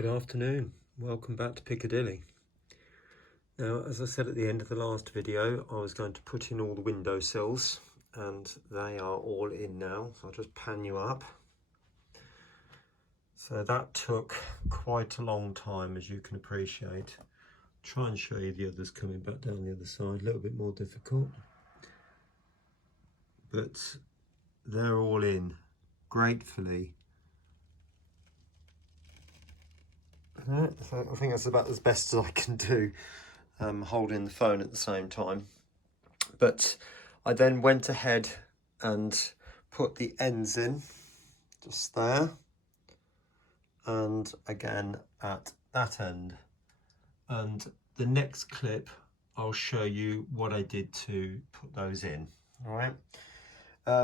Good afternoon, welcome back to Piccadilly. Now, as I said at the end of the last video, I was going to put in all the windowsills and they are all in now, so I'll just pan you up. So that took quite a long time, as you can appreciate. Try and show you the others coming back down the other side, a little bit more difficult. But they're all in, gratefully. So I think that's about as best as I can do, holding the phone at the same time. But I then went ahead and put the ends in, just there, and again at that end. And the next clip, I'll show you what I did to put those in, all right?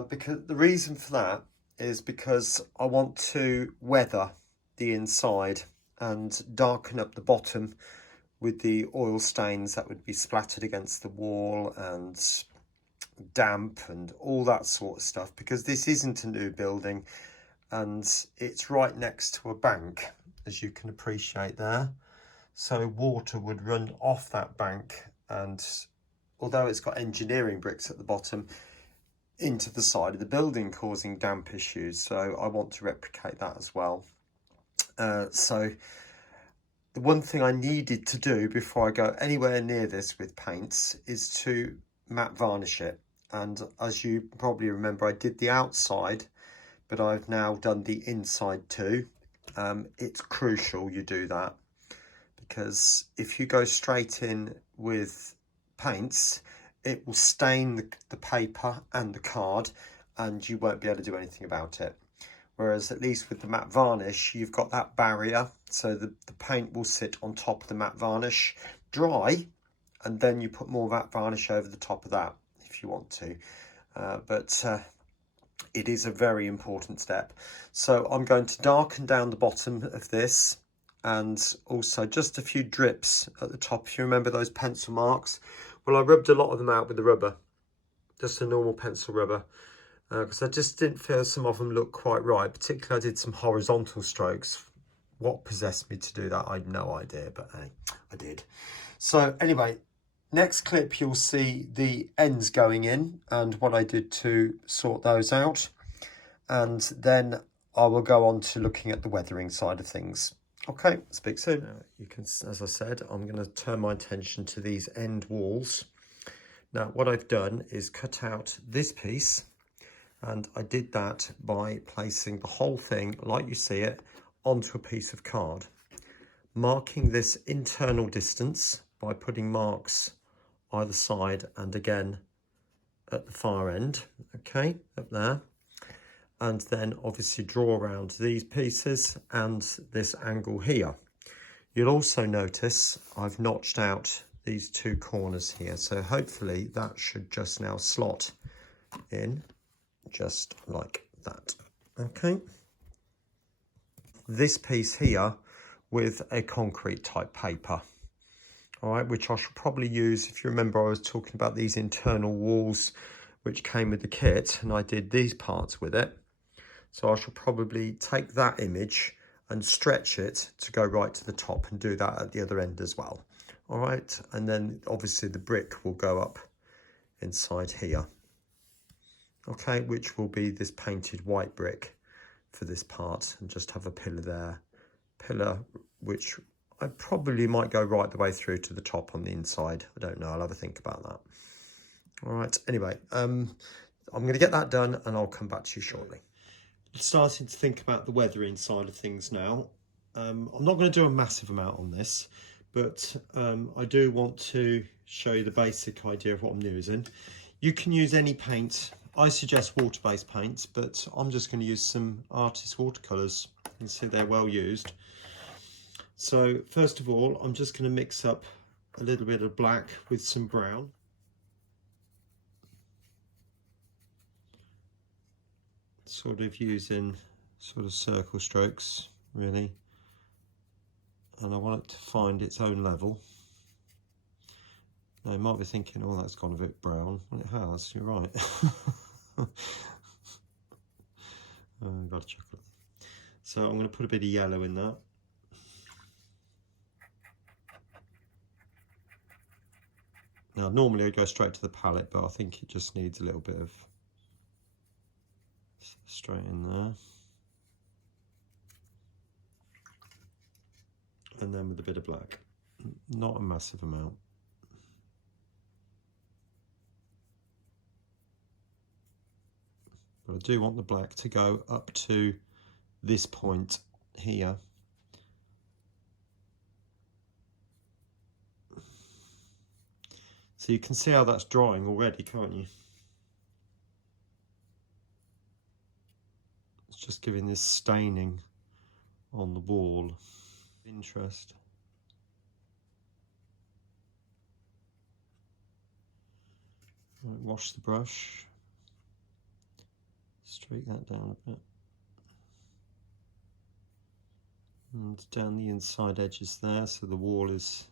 Because the reason for that is because I want to weather the inside and darken up the bottom with the oil stains that would be splattered against the wall and damp and all that sort of stuff, because this isn't a new building and it's right next to a bank, as you can appreciate there. So water would run off that bank, and although it's got engineering bricks at the bottom, into the side of the building, causing damp issues. So I want to replicate that as well. So the one thing I needed to do before I go anywhere near this with paints is to matte varnish it. And as you probably remember, I did the outside, but I've now done the inside too. It's crucial you do that, because if you go straight in with paints, it will stain the paper and the card and you won't be able to do anything about it. Whereas at least with the matte varnish, you've got that barrier, so the paint will sit on top of the matte varnish, dry, and then you put more matte varnish over the top of that if you want to. But it is a very important step. So I'm going to darken down the bottom of this, and also just a few drips at the top. If you remember those pencil marks, well, I rubbed a lot of them out with the rubber, just a normal pencil rubber. Because I just didn't feel some of them looked quite right. Particularly I did some horizontal strokes. What possessed me to do that, I had no idea, but hey, I did. So anyway, next clip you'll see the ends going in and what I did to sort those out. And then I will go on to looking at the weathering side of things. Okay, speak soon. Now, you can, as I said, I'm going to turn my attention to these end walls. Now, what I've done is cut out this piece. And I did that by placing the whole thing, like you see it, onto a piece of card. Marking this internal distance by putting marks either side and again at the far end, okay, up there. And then obviously draw around these pieces and this angle here. You'll also notice I've notched out these two corners here. So hopefully that should just now slot in. Just like that, okay. This piece here with a concrete type paper, all right, which I should probably use. If you remember, I was talking about these internal walls which came with the kit, and I did these parts with it. So I should probably take that image and stretch it to go right to the top and do that at the other end as well, all right. And then obviously the brick will go up inside here. Okay, which will be this painted white brick for this part, and just have a pillar there. Pillar, which I probably might go right the way through to the top on the inside. I don't know, I'll have a think about that. All right, anyway, I'm going to get that done and I'll come back to you shortly. Starting to think about the weathering side of things now. I'm not going to do a massive amount on this, but I do want to show you the basic idea of what I'm using. You can use any paint. I suggest water-based paints, but I'm just going to use some artist watercolours. You can see they're well used. So first of all, I'm just going to mix up a little bit of black with some brown. Sort of using sort of circle strokes, really. And I want it to find its own level. Now you might be thinking, oh, that's gone a bit brown. Well, it has, you're right. Got a chocolate. So I'm going to put a bit of yellow in that. Now normally I go straight to the palette, but I think it just needs a little bit of straight in there. And then with a bit of black, not a massive amount. But I do want the black to go up to this point here. So you can see how that's drying already, can't you? It's just giving this staining on the wall interest. Right, wash the brush, streak that down a bit, and down the inside edges there, so the wall is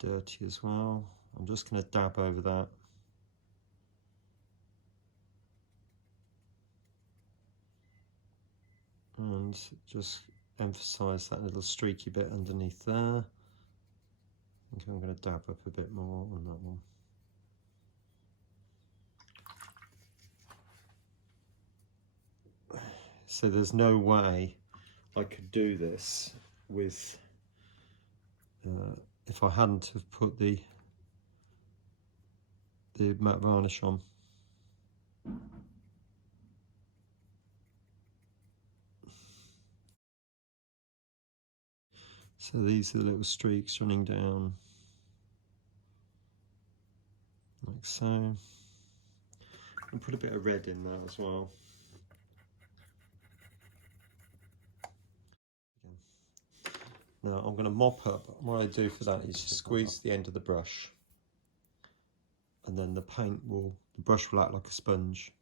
dirty as well. I'm just going to dab over that. And just emphasize that little streaky bit underneath there. I think I'm going to dab up a bit more on that one. So there's no way I could do this with, if I hadn't have put the matte varnish on. So these are the little streaks running down, like so. And put a bit of red in there as well. Now I'm going to mop up. What I do for that is just squeeze the end of the brush, and then the brush will act like a sponge.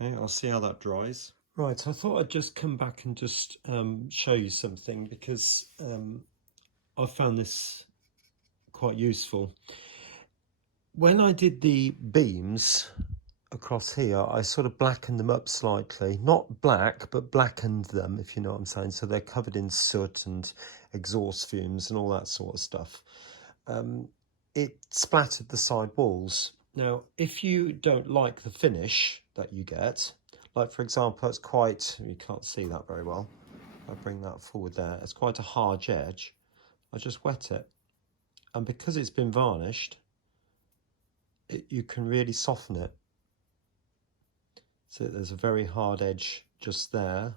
Okay, I'll see how that dries. Right, I thought I'd just come back and just show you something, because I found this quite useful. When I did the beams across here, I sort of blackened them up slightly. Not black, but blackened them, if you know what I'm saying. So they're covered in soot and exhaust fumes and all that sort of stuff. It splattered the side walls. Now, if you don't like the finish that you get, like for example, it's quite, you can't see that very well. I bring that forward there. It's quite a hard edge. I just wet it. And because it's been varnished, you can really soften it. So there's a very hard edge just there.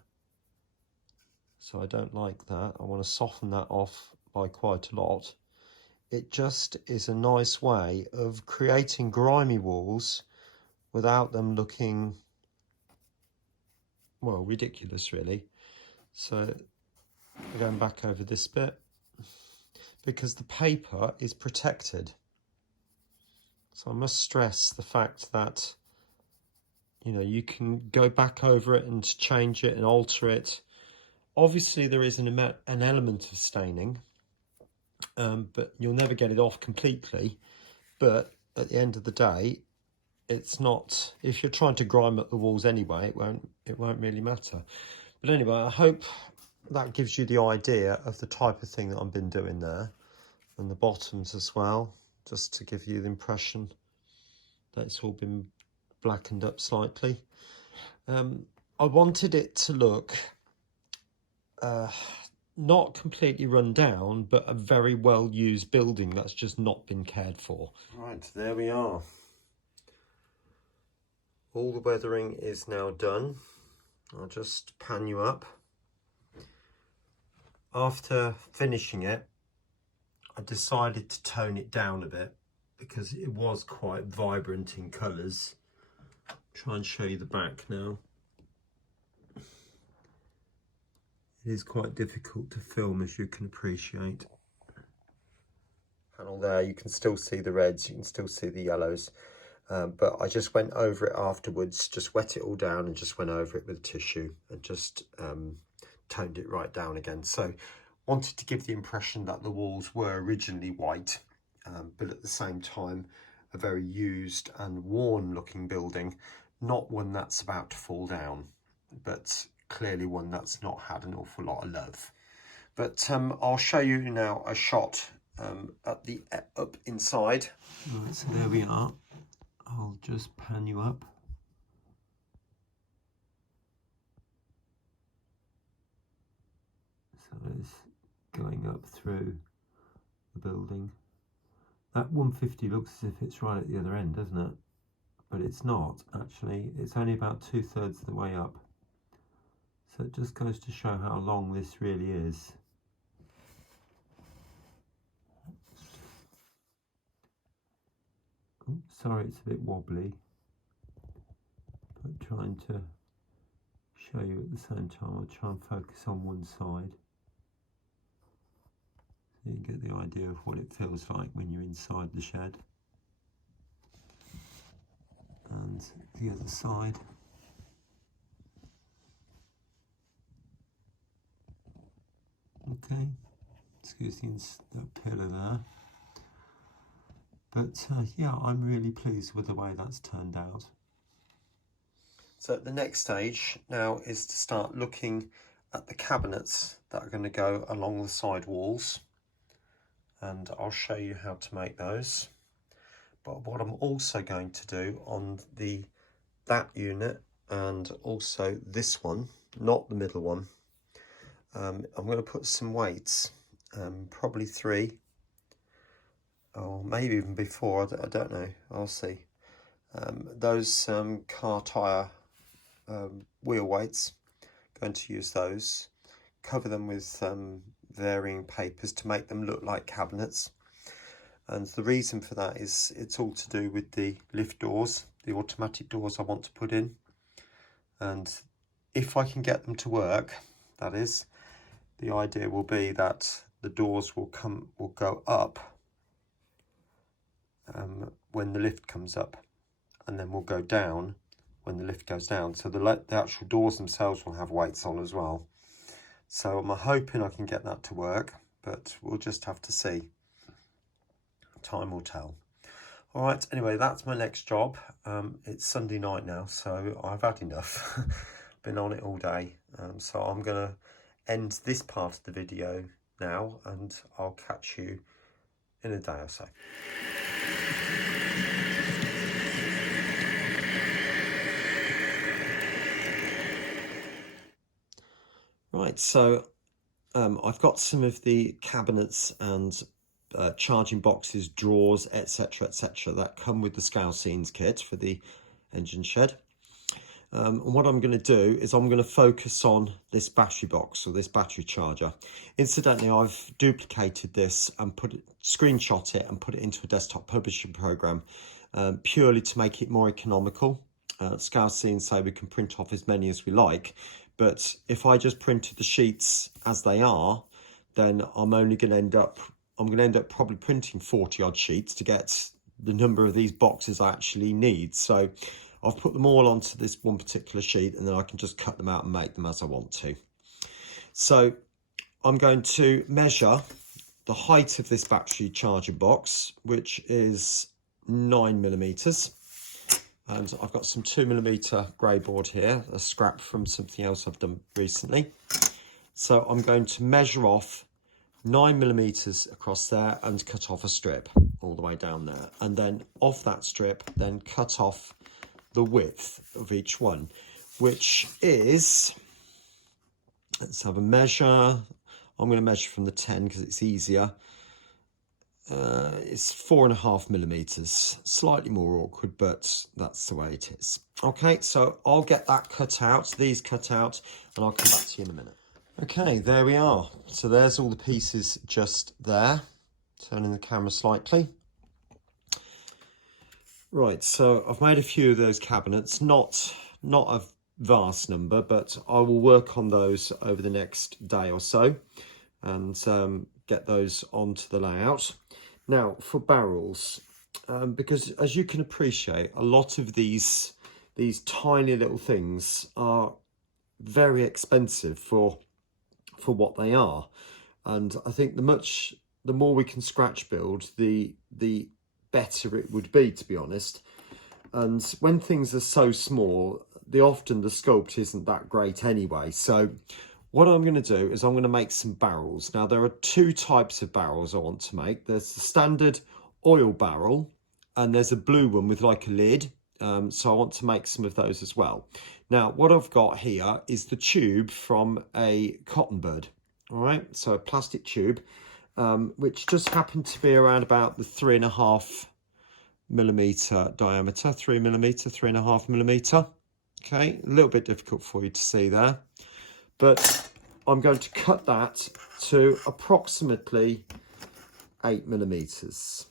So I don't like that. I want to soften that off by quite a lot. It just is a nice way of creating grimy walls without them looking, well, ridiculous really. So going back over this bit, because the paper is protected. So I must stress the fact that, you know, you can go back over it and change it and alter it. Obviously there is an element of staining, but you'll never get it off completely. But at the end of the day, it's not, if you're trying to grime up the walls anyway, it won't really matter. But anyway, I hope that gives you the idea of the type of thing that I've been doing there, and the bottoms as well, just to give you the impression that it's all been blackened up slightly. I wanted it to look not completely run down, but a very well used building that's just not been cared for. Right, there we are. All the weathering is now done. I'll just pan you up. After finishing it, I decided to tone it down a bit because it was quite vibrant in colours. Try and show you the back now. It is quite difficult to film, as you can appreciate. Panel there, you can still see the reds, you can still see the yellows. But I just went over it afterwards, just wet it all down and just went over it with a tissue and just toned it right down again. So wanted to give the impression that the walls were originally white, but at the same time a very used and worn looking building, not one that's about to fall down, but clearly one that's not had an awful lot of love. But I'll show you now a shot at the up inside. Right, so there we are. I'll just pan you up. So it's going up through the building. That 150 looks as if it's right at the other end, doesn't it? But it's not, actually. It's only about 2/3 of the way up. So it just goes to show how long this really is. Oh, sorry, it's a bit wobbly. But trying to show you at the same time, I'll try and focus on one side. So you get the idea of what it feels like when you're inside the shed. And the other side. Okay, excuse that pillar there. But yeah, I'm really pleased with the way that's turned out. So the next stage now is to start looking at the cabinets that are going to go along the side walls. And I'll show you how to make those. But what I'm also going to do on that unit and also this one, not the middle one, I'm going to put some weights, probably 3, or maybe even before, I don't know, I'll see. Those car tyre wheel weights, going to use those, cover them with varying papers to make them look like cabinets. And the reason for that is it's all to do with the lift doors, the automatic doors I want to put in. And if I can get them to work, that is, the idea will be that the doors will go up when the lift comes up, and then will go down when the lift goes down. So the actual doors themselves will have weights on as well. So I'm hoping I can get that to work, but we'll just have to see. Time will tell. All right, anyway, that's my next job. It's Sunday night now, so I've had enough. Been on it all day. So I'm going to end this part of the video now, and I'll catch you in a day or so. Right, so I've got some of the cabinets and charging boxes, drawers, etc, that come with the Scalescenes kit for the engine shed. And what I'm going to do is I'm going to focus on this battery box, or this battery charger. Incidentally, I've duplicated this and screenshot it and put it into a desktop publishing program purely to make it more economical. Scalescenes say we can print off as many as we like, but if I just printed the sheets as they are, then I'm going to end up probably printing 40 odd sheets to get the number of these boxes I actually need. So I've put them all onto this one particular sheet, and then I can just cut them out and make them as I want to. So I'm going to measure the height of this battery charging box, which is 9mm. And I've got some 2mm grey board here, a scrap from something else I've done recently. So I'm going to measure off 9mm across there and cut off a strip all the way down there. And then off that strip, then cut off the width of each one, which is, let's have a measure. I'm going to measure from the 10 because it's easier. It's 4.5mm, slightly more awkward, but that's the way it is. Okay, so I'll get that cut out, these cut out, and I'll come back to you in a minute. Okay, there we are. So there's all the pieces just there. Turning the camera slightly. Right, so I've made a few of those cabinets, not a vast number, but I will work on those over the next day or so and get those onto the layout. Now, for barrels, because as you can appreciate, a lot of these tiny little things are very expensive for what they are, and I think the more we can scratch build, the better it would be, to be honest. And when things are so small, often the sculpt isn't that great anyway. So what I'm going to do is I'm going to make some barrels. Now, there are two types of barrels I want to make. There's the standard oil barrel, and there's a blue one with like a lid. So I want to make some of those as well. Now, what I've got here is the tube from a cotton bud. All right, so a plastic tube, which just happened to be around about the 3.5mm diameter, 3mm, 3.5mm. Okay, a little bit difficult for you to see there, but I'm going to cut that to approximately 8mm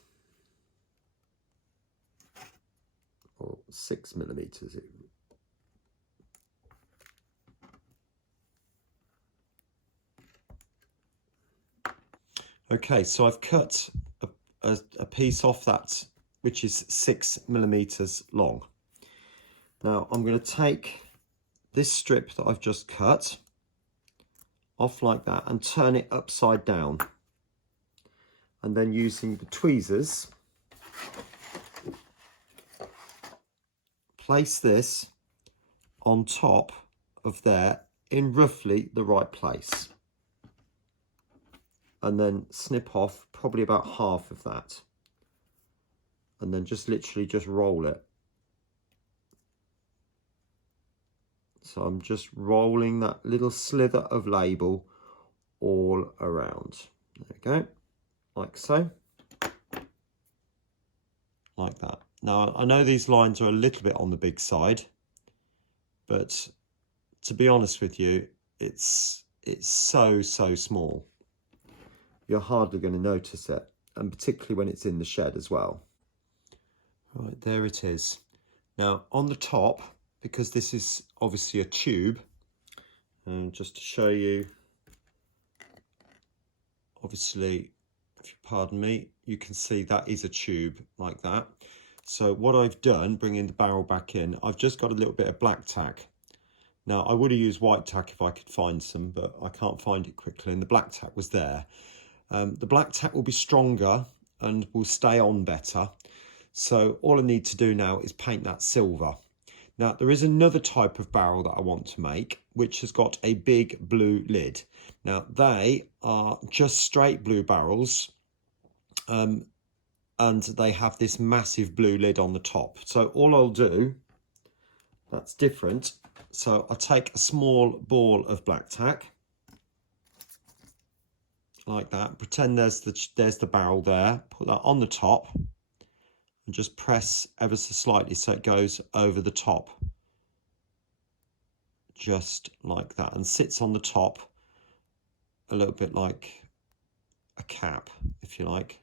or 6mm. Okay, so I've cut a piece off that which is 6mm long. Now I'm going to take this strip that I've just cut off like that and turn it upside down, and then using the tweezers place this on top of there in roughly the right place, and then snip off probably about half of that, and then just literally just roll it. So I'm just rolling that little slither of label all around. There we go, like so, like that. Now, I know these lines are a little bit on the big side, but to be honest with you, it's so small. You're hardly going to notice it, and particularly when it's in the shed as well. Right, there it is. Now, on the top, because this is obviously a tube, and just to show you, obviously, if you pardon me, you can see that is a tube like that. So what I've done, bringing the barrel back in, I've just got a little bit of black tack. Now, I would have used white tack if I could find some, but I can't find it quickly, and the black tack was there. The black tack will be stronger and will stay on better. So all I need to do now is paint that silver. Now, there is another type of barrel that I want to make, which has got a big blue lid. Now, they are just straight blue barrels, and they have this massive blue lid on the top. So all I'll do, that's different. So I take a small ball of black tack, like that. Pretend there's the barrel there. Put that on the top, and just press ever so slightly so it goes over the top, just like that, and sits on the top a little bit like a cap, if you like.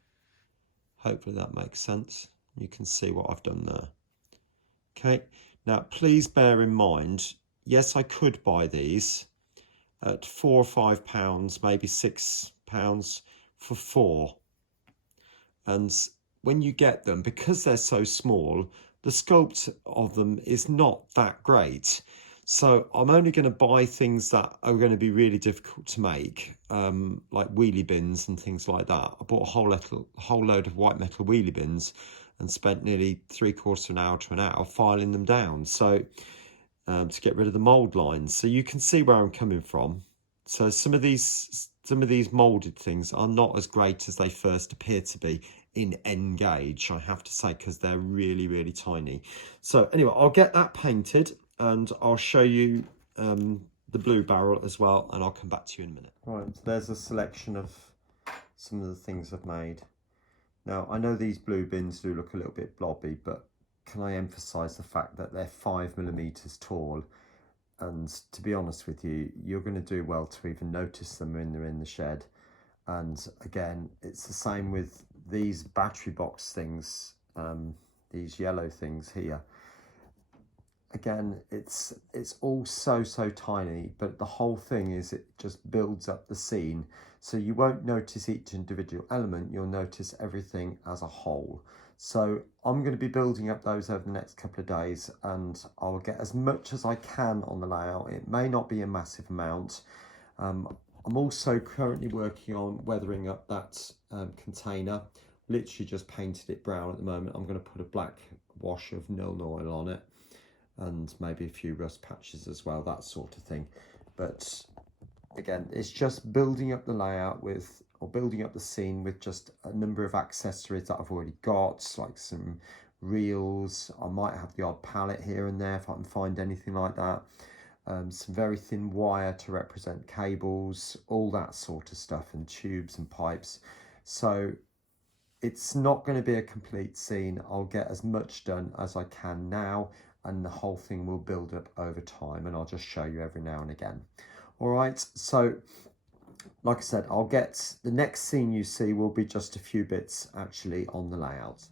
Hopefully that makes sense. You can see what I've done there. Okay, now please bear in mind, yes, I could buy these at £4 or £5, maybe £6 for 4. And when you get them, because they're so small, the sculpt of them is not that great. So I'm only going to buy things that are going to be really difficult to make, like wheelie bins and things like that. I bought a whole load of white metal wheelie bins and spent nearly 3/4 of an hour to an hour filing them down, so to get rid of the mold lines. So you can see where I'm coming from. So some of these molded things are not as great as they first appear to be in N-gauge, I have to say, because they're really tiny. So anyway, I'll get that painted and I'll show you the blue barrel as well, and I'll come back to you in a minute. Right, so there's a selection of some of the things I've made. Now, I know these blue bins do look a little bit blobby, but can I emphasise the fact that they're 5mm tall? And to be honest with you, you're going to do well to even notice them when they're in the shed. And again, it's the same with these battery box things, these yellow things here. Again, it's all so tiny, but the whole thing is it just builds up the scene. So you won't notice each individual element, you'll notice everything as a whole. So I'm going to be building up those over the next couple of days, and I'll get as much as I can on the layout. It may not be a massive amount. I'm also currently working on weathering up that container. Literally just painted it brown at the moment. I'm going to put a black wash of Nuln Oil on it, and maybe a few rust patches as well, that sort of thing. But again, it's just building up the layout with, or building up the scene with just a number of accessories that I've already got, like some reels. I might have the odd pallet here and there if I can find anything like that. Some very thin wire to represent cables, all that sort of stuff, and tubes and pipes. So it's not going to be a complete scene. I'll get as much done as I can now, and the whole thing will build up over time, and I'll just show you every now and again. All right, so like I said, I'll get the next scene you see will be just a few bits actually on the layout.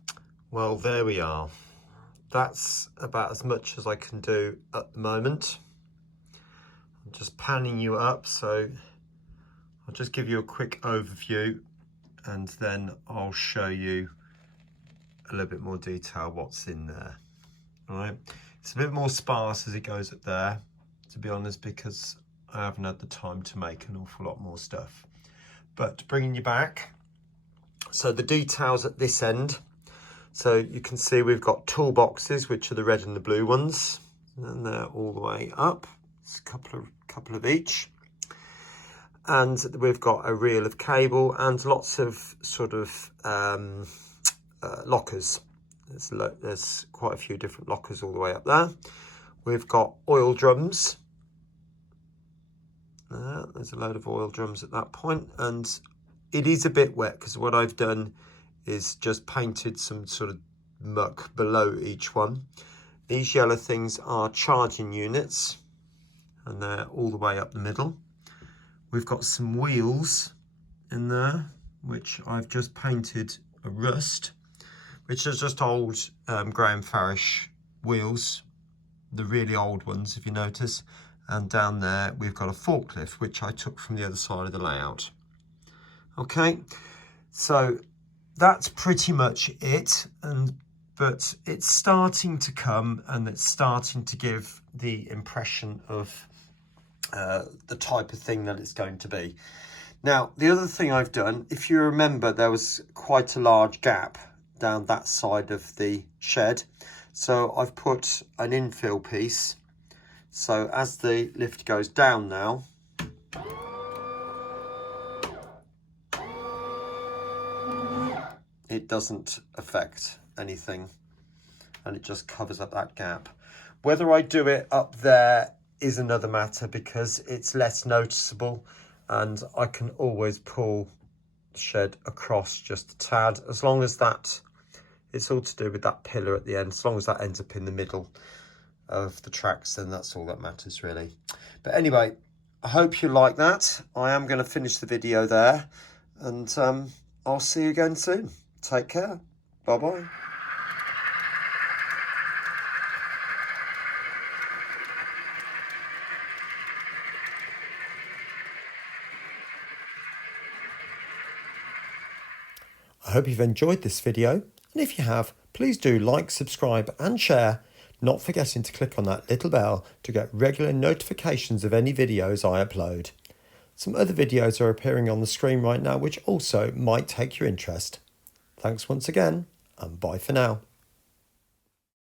Well, there we are. That's about as much as I can do at the moment. I'm just panning you up, so I'll just give you a quick overview, and then I'll show you a little bit more detail what's in there. All right, it's a bit more sparse as it goes up there, to be honest, because I haven't had the time to make an awful lot more stuff. But bringing you back, so the details at this end. So you can see we've got toolboxes, which are the red and the blue ones, and they're all the way up. It's a couple of each. And we've got a reel of cable and lots of sort of lockers. There's quite a few different lockers all the way up there. We've got oil drums. There's a load of oil drums at that point, and it is a bit wet because what I've done is just painted some sort of muck below each one. These yellow things are charging units, and they're all the way up the middle. We've got some wheels in there, which I've just painted a rust, which is just old Graham Farish wheels, the really old ones, if you notice. And down there, we've got a forklift, which I took from the other side of the layout. Okay, so that's pretty much it. But it's starting to come, and it's starting to give the impression of the type of thing that it's going to be. Now, the other thing I've done, if you remember, there was quite a large gap down that side of the shed. So I've put an infill piece. So as the lift goes down now, it doesn't affect anything, and it just covers up that gap. Whether I do it up there is another matter, because it's less noticeable, and I can always pull the shed across just a tad, as long as that, it's all to do with that pillar at the end, as long as that ends up in the middle of the tracks, then that's all that matters really. But anyway, I hope you like that. I am going to finish the video there, and I'll see you again soon. Take care. Bye bye. I hope you've enjoyed this video, and if you have, please do like, subscribe and share, not forgetting to click on that little bell to get regular notifications of any videos I upload. Some other videos are appearing on the screen right now which also might take your interest. Thanks once again, and bye for now.